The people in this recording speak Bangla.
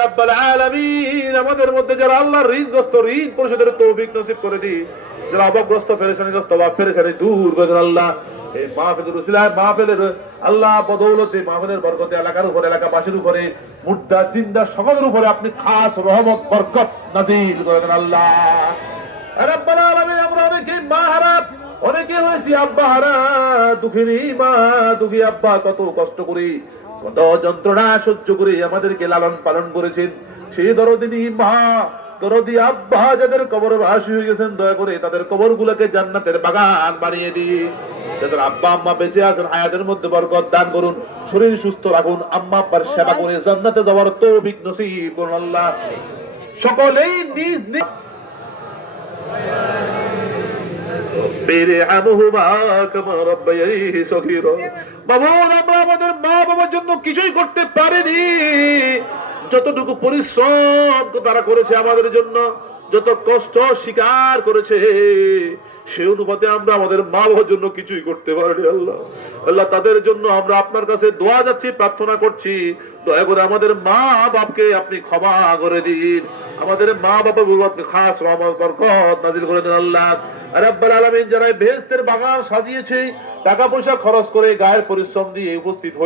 রাব্বুল আলামিন আমাদের মধ্যে যারা আল্লাহর ঋণগ্রস্ত ঋণ পরিশোধের তৌফিক নসিব করে দি, যারা অভাবগ্রস্ত পেরেশানিগ্রস্ত অভাব পেরেশানি দূর করে দেন আল্লাহ। এই মাহফিলের উসিলায় মাহফিলের আল্লাহ বদৌলতে মাহফিলের বরকতে এলাকার উপরে এলাকাবাসীর উপরে মুর্দা জিন্দা সকলের উপরে আপনি খাস রহমত বরকত নাযিল করে দেন আল্লাহ। রাব্বুল আলামিন আমরা অনেকে মা হারা, অনেকে হয়েছি আব্বা হারা, দুঃখিনী মা দুঃখী আব্বা কত কষ্ট করি কত যন্ত্রণা সহ্য করে আমাদেরকে লালন পালন করেছেন, সেই দরদিনী মা দরদি আব্বা যাদের কবর বাসী হয়ে গেছেন, দয়া করে তাদের কবর গুলোকে জান্নাতের বাগান বানিয়ে দিন। যাদের আব্বা আম্মা বেঁচে আছেন হায়াতের মধ্যে বরকত দান করুন, শরীর সুস্থ রাখুন, আম্মা আব্বার সেবা করে জান্নাতে যাওয়ার তৌফিক নসিব করুন আল্লাহ। সকলেই নিজ নিজ আমরা আমাদের মা বাবার জন্য কিছুই করতে পারিনি, যতটুকু পরিশ্রম তারা করেছে আমাদের জন্য, যত কষ্ট স্বীকার করেছে, সেই অনুপাতে আমরা আমাদের মা বাবার জন্য কিছুই করতে পারিনি আল্লাহ। আল্লাহ তাদের জন্য আমরা আপনার কাছে দোয়া যাচ্ছি, প্রার্থনা করছি, দয়া করে আমাদের মা বাপকে আপনি ক্ষমা করে দিন, আমাদের মা বাবা আপনি খাস রহমত বরকত নাজিল করে দেন আল্লাহ। রাব্বুল আলামিন যারা বেহেশতের বাগান সাজিয়েছে, টাকা পয়সা খরচ করে গায়ের পরিশ্রম দিয়ে উপস্থিত হয়ে